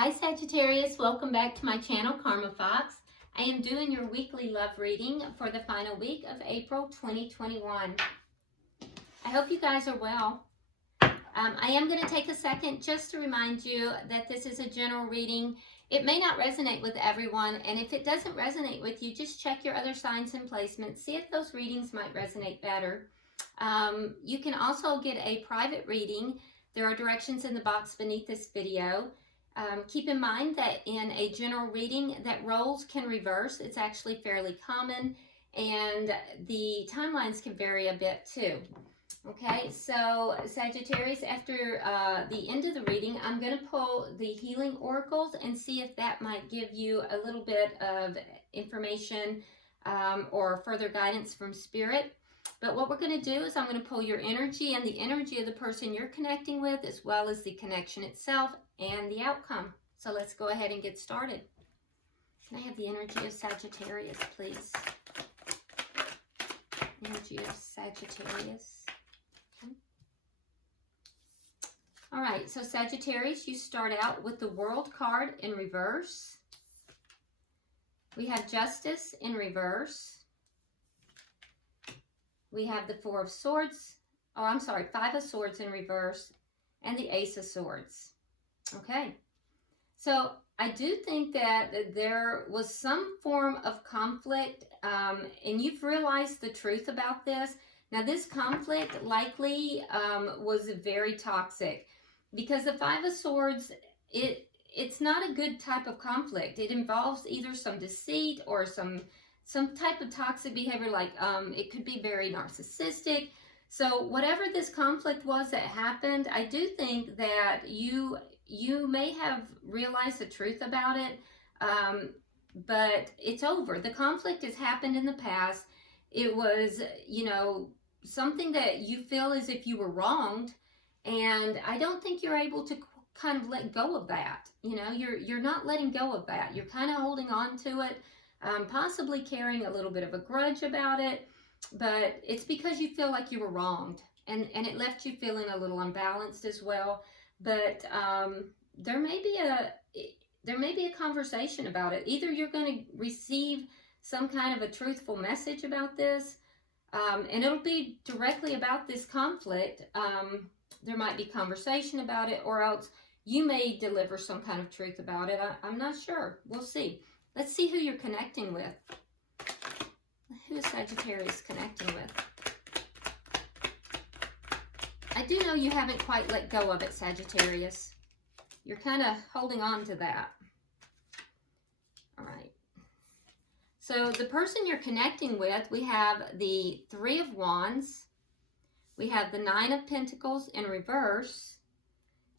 Hi Sagittarius, welcome back to my channel, Karma Fox. I am doing your weekly love reading for the final week of April 2021. I hope you guys are well. I am going to take a second just to remind you that this is a general reading. It may not resonate with everyone, and if it doesn't resonate with you, just check your other signs and placements. See if those readings might resonate better. You can also get a private reading. There are directions in the box beneath this video. Keep in mind that in a general reading that roles can reverse. It's actually fairly common, and the timelines can vary a bit too. Okay, so Sagittarius, after the end of the reading, I'm going to pull the healing oracles and see if that might give you a little bit of information or further guidance from Spirit. But what we're going to do is I'm going to pull your energy and the energy of the person you're connecting with, as well as the connection itself and the outcome. So let's go ahead and get started. Can I have the energy of Sagittarius, please? Energy of Sagittarius. Okay. All right, so Sagittarius, you start out with the World card in reverse. We have Justice in reverse. We have the Five of Swords in reverse, and the Ace of Swords. Okay, so I do think that there was some form of conflict, and you've realized the truth about this. Now, this conflict likely was very toxic, because the Five of Swords, it's not a good type of conflict. It involves either some deceit or some type of toxic behavior, like it could be very narcissistic. So whatever this conflict was that happened, I do think that you may have realized the truth about it, but it's over. The conflict has happened in the past. It was, something that you feel as if you were wronged, and I don't think you're able to kind of let go of that. You're not letting go of that. You're kind of holding on to it. Possibly carrying a little bit of a grudge about it, but it's because you feel like you were wronged, and it left you feeling a little unbalanced as well. But there may be a conversation about it. Either you're going to receive some kind of a truthful message about this, and it'll be directly about this conflict. There might be conversation about it, or else you may deliver some kind of truth about it. I'm not sure. We'll see. Let's see who you're connecting with. Who is Sagittarius connecting with? I do know you haven't quite let go of it, Sagittarius. You're kind of holding on to that. All right. So the person you're connecting with, we have the Three of Wands. We have the Nine of Pentacles in reverse.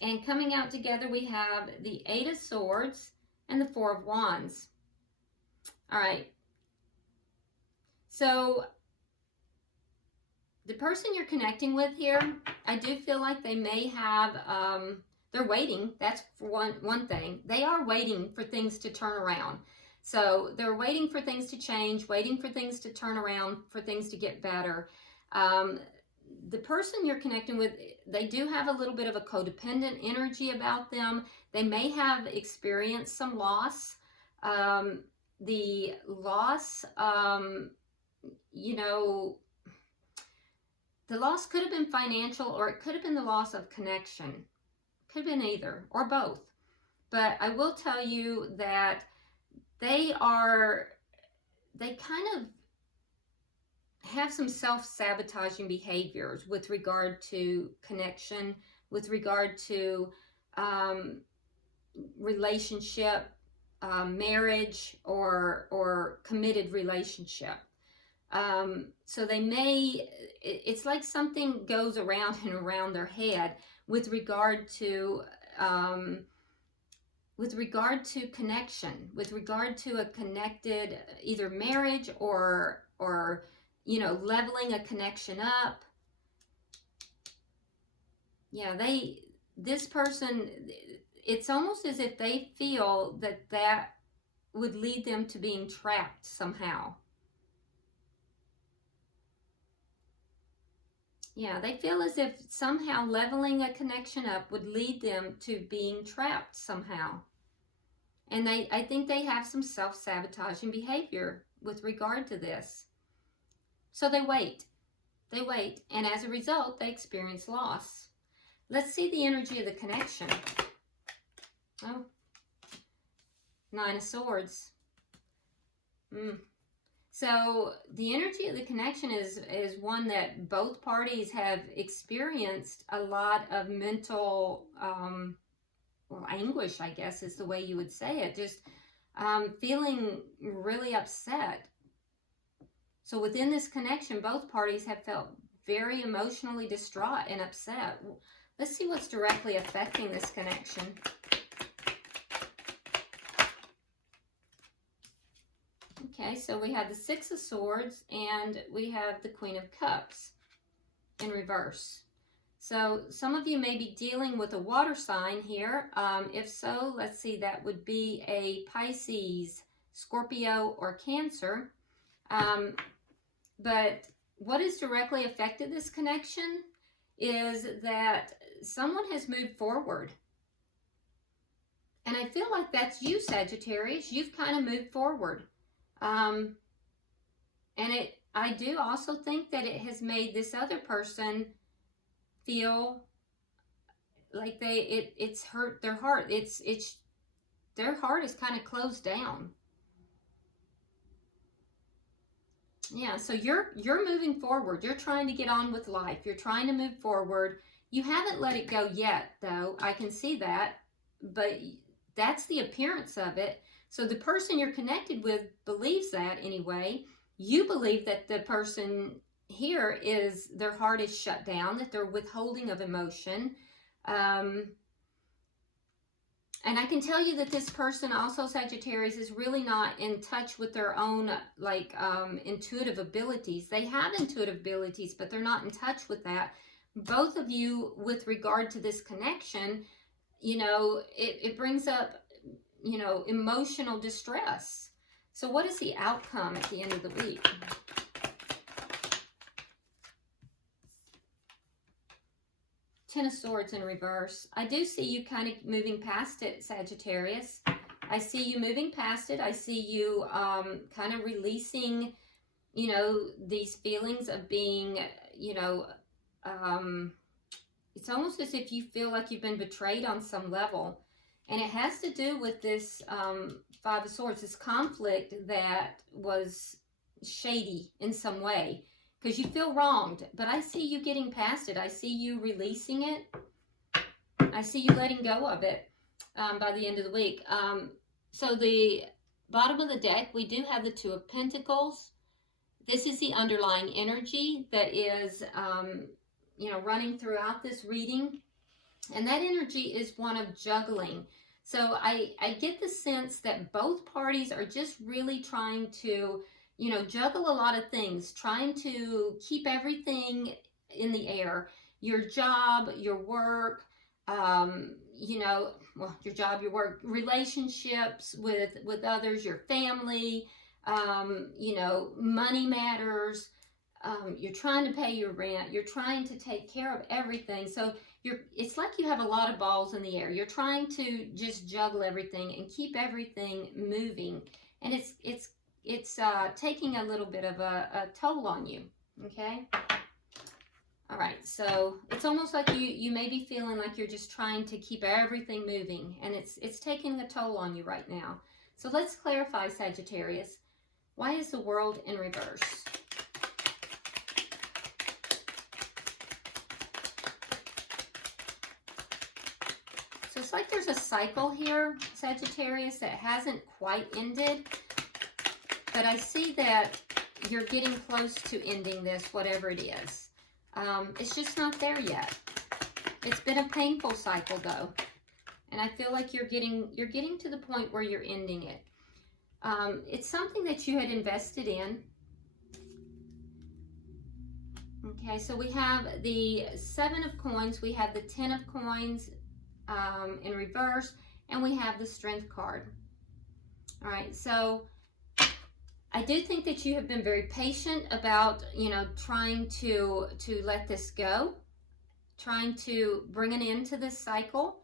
And coming out together, we have the Eight of Swords and the Four of Wands. All right, so the person you're connecting with here, I do feel like they may have, they're waiting. That's for one thing. They are waiting for things to turn around. So they're waiting for things to change, waiting for things to turn around, for things to get better. The person you're connecting with, they do have a little bit of a codependent energy about them. They may have experienced some loss. The loss, the loss could have been financial, or it could have been the loss of connection. Could have been either, or both. But I will tell you that they kind of have some self-sabotaging behaviors with regard to connection, with regard to relationship, marriage, or committed relationship. So they may, it's like something goes around and around their head with regard to connection, with regard to a connected either marriage or leveling a connection up. Yeah, this person, it's almost as if they feel that would lead them to being trapped somehow. Yeah, they feel as if somehow leveling a connection up would lead them to being trapped somehow. And I think they have some self-sabotaging behavior with regard to this. So they wait. They wait. And as a result, they experience loss. Let's see the energy of the connection. Oh, Nine of Swords. So the energy of the connection is one that both parties have experienced a lot of mental well, anguish, I guess is the way you would say it. Just feeling really upset. So within this connection, both parties have felt very emotionally distraught and upset. Let's see what's directly affecting this connection. Okay, so we have the Six of Swords and we have the Queen of Cups in reverse. So some of you may be dealing with a water sign here. If so, let's see, that would be a Pisces, Scorpio, or Cancer. But what has directly affected this connection is that someone has moved forward. And I feel like that's you, Sagittarius. You've kind of moved forward. And I do also think that it has made this other person feel like it's hurt their heart. Their heart is kind of closed down. Yeah, so you're moving forward. You're trying to get on with life. You're trying to move forward. You haven't let it go yet, though. I can see that, but that's the appearance of it. So the person you're connected with believes that anyway. You believe that the person here is, their heart is shut down, that they're withholding of emotion. And I can tell you that this person also, Sagittarius, is really not in touch with their own intuitive abilities. They have intuitive abilities, but they're not in touch with that. Both of you, with regard to this connection, you know, it brings up, you know, emotional distress. So what is the outcome at the end of the week? Ten of Swords in reverse. I do see you kind of moving past it, Sagittarius. I see you moving past it. I see you kind of releasing, you know, these feelings of being, you know, it's almost as if you feel like you've been betrayed on some level. And it has to do with this Five of Swords, this conflict that was shady in some way. Because you feel wronged, but I see you getting past it. I see you releasing it. I see you letting go of it by the end of the week. So the bottom of the deck, we do have the Two of Pentacles. This is the underlying energy that is, you know, running throughout this reading. And that energy is one of juggling. So I get the sense that both parties are just really trying to, you know, juggle a lot of things, trying to keep everything in the air. Your job, your work, you know, well, your job, your work, relationships with others, your family, you know, money matters. You're trying to pay your rent. You're trying to take care of everything. So it's like you have a lot of balls in the air. You're trying to just juggle everything and keep everything moving. And it's taking a little bit of a toll on you, okay? All right, so it's almost like you may be feeling like you're just trying to keep everything moving, and it's taking a toll on you right now. So let's clarify, Sagittarius. Why is the World in reverse? So it's like there's a cycle here, Sagittarius, that hasn't quite ended. But I see that you're getting close to ending this, whatever it is. It's just not there yet. It's been a painful cycle, though. And I feel like you're getting to the point where you're ending it. It's something that you had invested in. Okay, so we have the Seven of Coins. We have the Ten of Coins in reverse. And we have the Strength card. All right, so I do think that you have been very patient about, you know, trying to let this go, trying to bring an end to this cycle.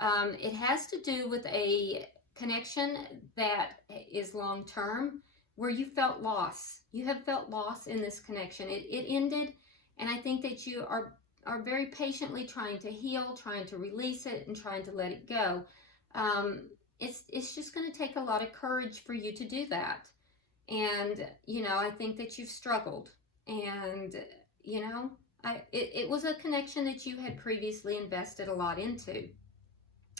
It has to do with a connection that is long-term, where you felt loss. You have felt loss in this connection. It ended, and I think that you are very patiently trying to heal, trying to release it, and trying to let it go. It's just going to take a lot of courage for you to do that. And, you know, I think that you've struggled. And, you know, it was a connection that you had previously invested a lot into.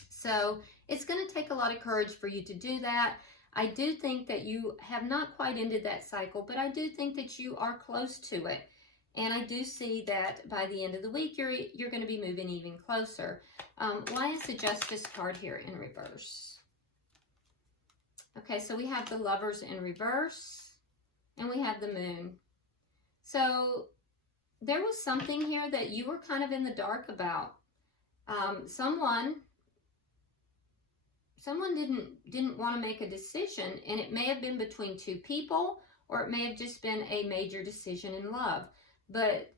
So it's going to take a lot of courage for you to do that. I do think that you have not quite ended that cycle, but I do think that you are close to it. And I do see that by the end of the week, you're going to be moving even closer. Why is the Justice card here in reverse? Okay, so we have the Lovers in reverse, and we have the Moon. So there was something here that you were kind of in the dark about. Someone didn't want to make a decision, and it may have been between two people, or it may have just been a major decision in love. But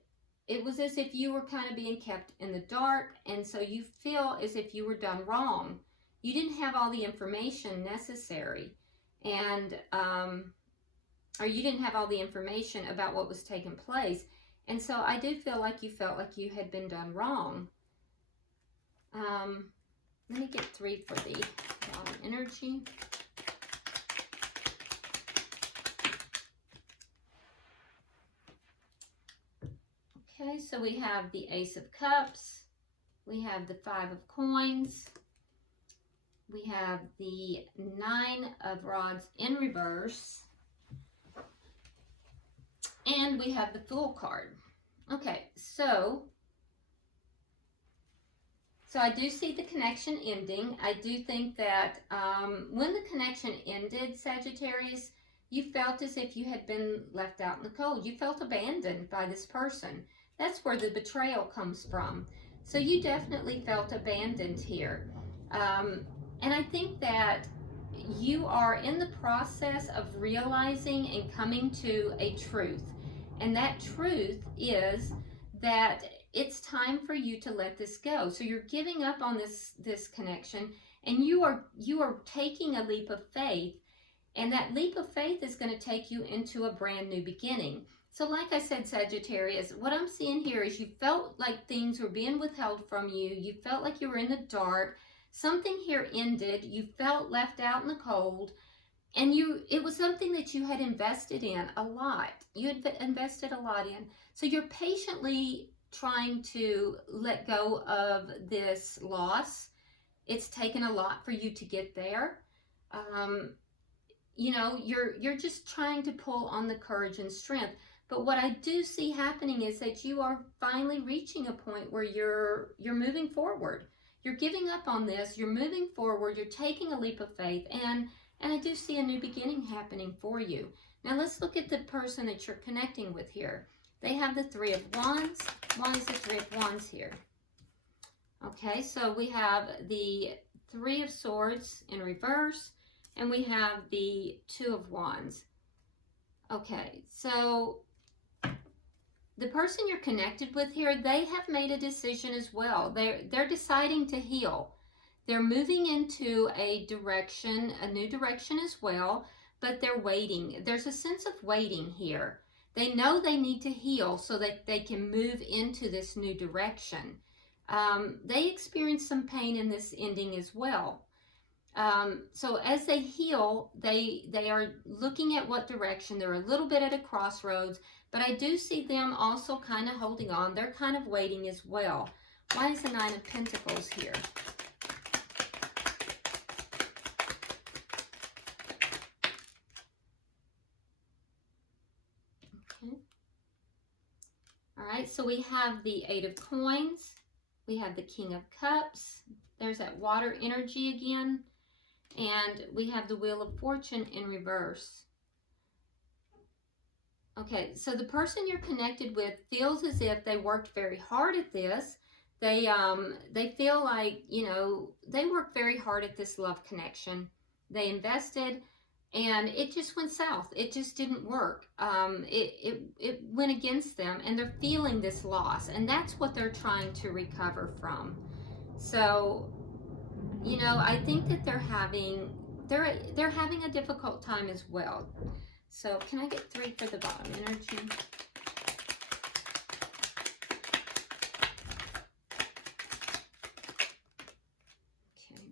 it was as if you were kind of being kept in the dark, and so you feel as if you were done wrong. You didn't have all the information necessary, and or you didn't have all the information about what was taking place. And so I do feel like you felt like you had been done wrong. Let me get 3 for the bottom energy. Okay, so we have the Ace of Cups. We have the 5 of Coins. We have the 9 of Rods in reverse. And we have the Fool card. Okay, so I do see the connection ending. I do think that when the connection ended, Sagittarius, you felt as if you had been left out in the cold. You felt abandoned by this person. That's where the betrayal comes from. So you definitely felt abandoned here. And I think that you are in the process of realizing and coming to a truth. And that truth is that it's time for you to let this go. So you're giving up on this connection, and you are taking a leap of faith, and that leap of faith is going to take you into a brand new beginning. So like I said, Sagittarius, what I'm seeing here is you felt like things were being withheld from you. You felt like you were in the dark. Something here ended. You felt left out in the cold. And it was something that you had invested in a lot. You had invested a lot in. So you're patiently trying to let go of this loss. It's taken a lot for you to get there. You know, you're just trying to pull on the courage and strength. But what I do see happening is that you are finally reaching a point where you're moving forward. You're giving up on this. You're moving forward. You're taking a leap of faith. And I do see a new beginning happening for you. Now let's look at the person that you're connecting with here. They have the 3 of Wands. Why is the 3 of Wands here? Okay, so we have the 3 of Swords in reverse, and we have the 2 of Wands. Okay, so the person you're connected with here, they have made a decision as well. They're deciding to heal. They're moving into a direction, a new direction as well, but they're waiting. There's a sense of waiting here. They know they need to heal so that they can move into this new direction. They experience some pain in this ending as well. So as they heal, they are looking at what direction. They're a little bit at a crossroads, but I do see them also kind of holding on. They're kind of waiting as well. Why is the 9 of Pentacles here? Alright, so we have the 8 of Coins, we have the King of Cups, there's that water energy again, and we have the Wheel of Fortune in reverse. Okay, so the person you're connected with feels as if they worked very hard at this. They feel like, you know, they worked very hard at this love connection. They invested, and it just went south. It just didn't work. It went against them, and they're feeling this loss, and that's what they're trying to recover from. So, you know, I think that they're having they're having a difficult time as well. So can I get 3 for the bottom energy? Okay.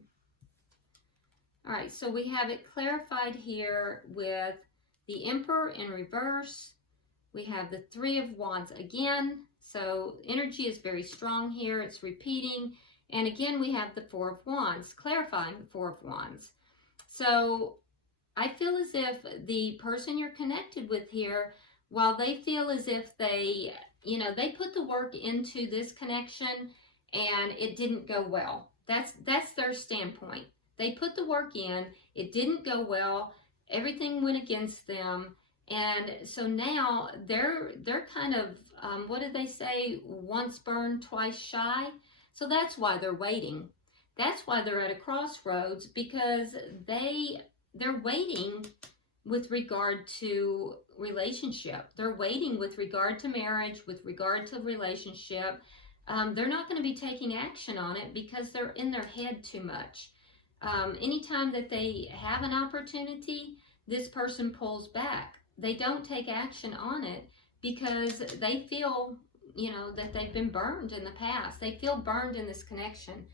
All right, so we have it clarified here with the Emperor in reverse. We have the 3 of Wands again. So energy is very strong here. It's repeating. And again, we have the 4 of Wands, clarifying the 4 of Wands. So I feel as if the person you're connected with here, while they feel as if they, you know, they put the work into this connection and it didn't go well. That's their standpoint. They put the work in, it didn't go well, everything went against them, and so now they're kind of, what do they say, once burned, twice shy? So that's why they're waiting. That's why they're at a crossroads, because they're waiting with regard to relationship. They're waiting with regard to marriage, with regard to relationship. They're not going to be taking action on it because they're in their head too much. Anytime that they have an opportunity, this person pulls back. They don't take action on it because they feel, you know, that they've been burned in the past. They feel burned in this connection.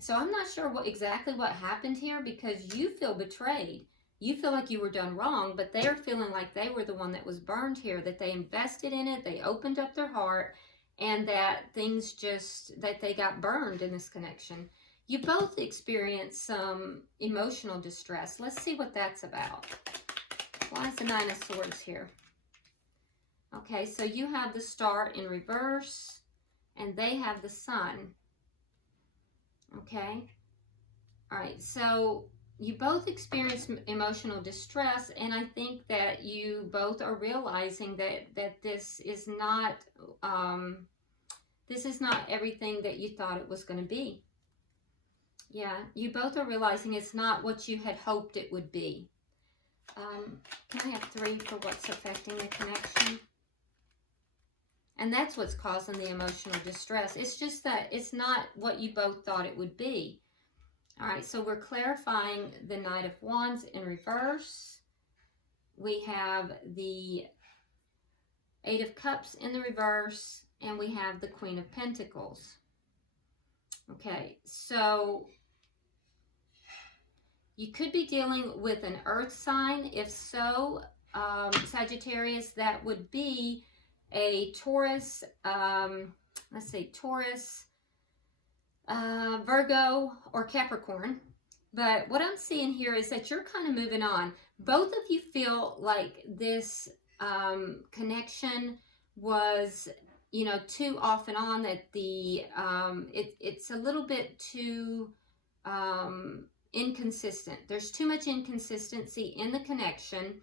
So I'm not sure exactly what happened here, because you feel betrayed. You feel like you were done wrong, but they're feeling like they were the one that was burned here, that they invested in it, they opened up their heart, and that things just, that they got burned in this connection. You both experienced some emotional distress. Let's see what that's about. Why is the 9 of Swords here? Okay, so you have the Star in reverse, and they have the Sun. Okay, all right, so you both experienced emotional distress, and I think that you both are realizing that this is not everything that you thought it was going to be. Yeah, you both are realizing it's not what you had hoped it would be. Can I have 3 for what's affecting the connection? And that's what's causing the emotional distress. It's just that it's not what you both thought it would be. All right, so we're clarifying the Knight of Wands in reverse. We have the 8 of Cups in the reverse, and we have the Queen of Pentacles. Okay, so you could be dealing with an earth sign. If so, Sagittarius, that would be a Taurus, let's see, Taurus, Virgo, or Capricorn. But what I'm seeing here is that you're kind of moving on. Both of you feel like this connection was, you know, too off and on, that the it's a little bit too inconsistent. There's too much inconsistency in the connection.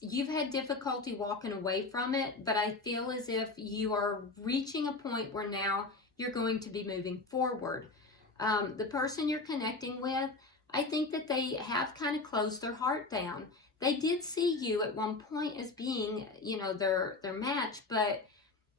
You've had difficulty walking away from it, but I feel as if you are reaching a point where now you're going to be moving forward. The person you're connecting with, I think that they have kind of closed their heart down. They did see you at one point as being, you know, their match, but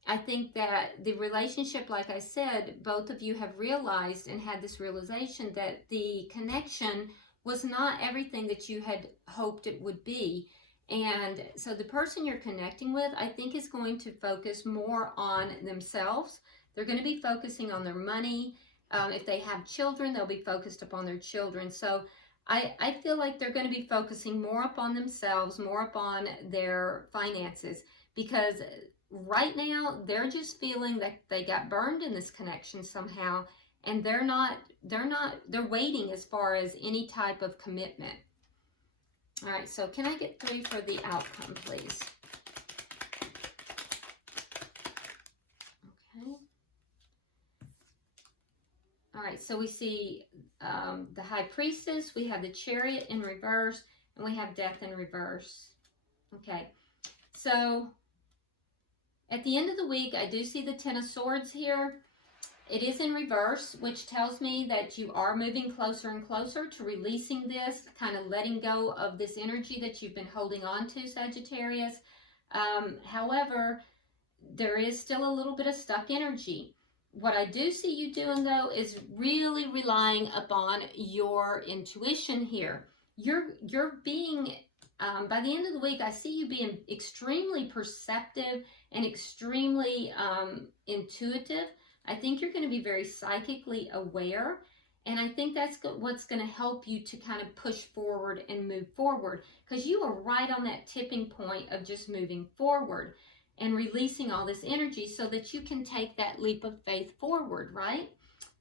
I think that the relationship, like I said, both of you have realized and had this realization that the connection was not everything that you had hoped it would be. And so the person you're connecting with, I think, is going to focus more on themselves. They're going to be focusing on their money. If they have children, they'll be focused upon their children. So I feel like they're going to be focusing more upon themselves, more upon their finances, because right now they're just feeling that they got burned in this connection somehow, and they're waiting as far as any type of commitment. All right, so can I get 3 for the outcome, please? Okay. All right, so we see the High Priestess, we have the Chariot in reverse, and we have Death in reverse. Okay, so at the end of the week, I do see the 10 of Swords here. It is in reverse, which tells me that you are moving closer and closer to releasing this, kind of letting go of this energy that you've been holding on to, Sagittarius. However, there is still a little bit of stuck energy. What I do see you doing, though, is really relying upon your intuition here. You're being, by the end of the week, I see you being extremely perceptive and extremely intuitive. I think you're going to be very psychically aware. And I think that's what's going to help you to kind of push forward and move forward, because you are right on that tipping point of just moving forward and releasing all this energy so that you can take that leap of faith forward, right?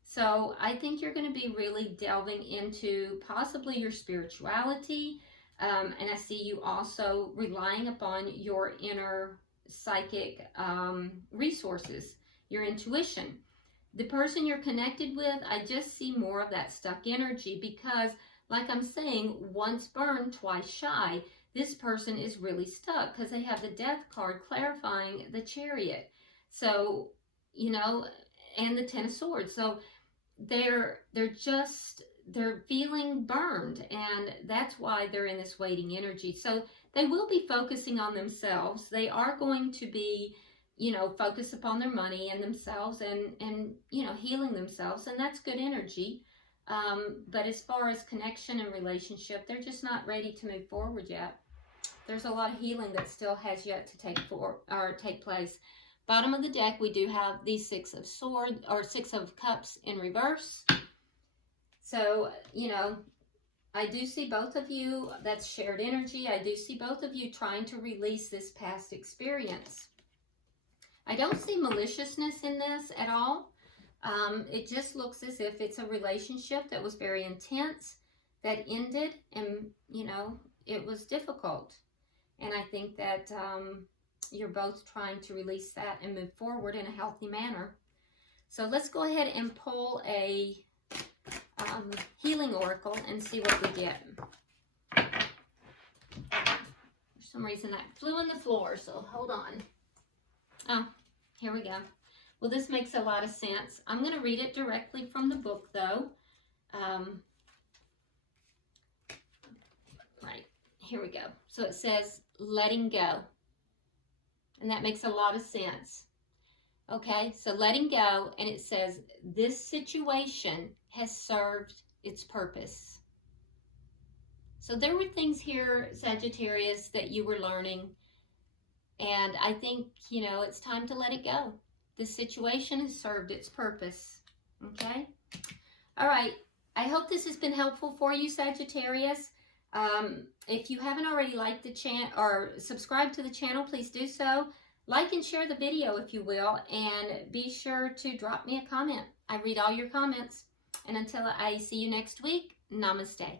So I think you're going to be really delving into possibly your spirituality. And I see you also relying upon your inner psychic resources, your intuition. The person you're connected with, I just see more of that stuck energy because, like I'm saying, once burned, twice shy. This person is really stuck because they have the Death card clarifying the Chariot. So, you know, and the Ten of Swords. So they're feeling burned, and that's why they're in this waiting energy. So they will be focusing on themselves. They are going to be, you know, focus upon their money and themselves and you know, healing themselves, and that's good energy. But as far as connection and relationship, they're just not ready to move forward yet. There's a lot of healing that still has yet to take place. Bottom of the deck, we do have the Six of Cups in reverse. So, you know, I do see both of you, that's shared energy. I do see both of you trying to release this past experience. I don't see maliciousness in this at all. It just looks as if it's a relationship that was very intense, that ended, and, you know, it was difficult. And I think that you're both trying to release that and move forward in a healthy manner. So let's go ahead and pull a healing oracle and see what we get. For some reason that flew on the floor, so hold on. Oh, here we go. Well, this makes a lot of sense. I'm going to read it directly from the book, though. Right, here we go. So it says, letting go. And that makes a lot of sense. Okay, so letting go, and it says, this situation has served its purpose. So there were things here, Sagittarius, that you were learning. And I think, you know, it's time to let it go. The situation has served its purpose. Okay? All right. I hope this has been helpful for you, Sagittarius. If you haven't already liked the channel or subscribed to the channel, please do so. Like and share the video if you will. And be sure to drop me a comment. I read all your comments. And until I see you next week, namaste.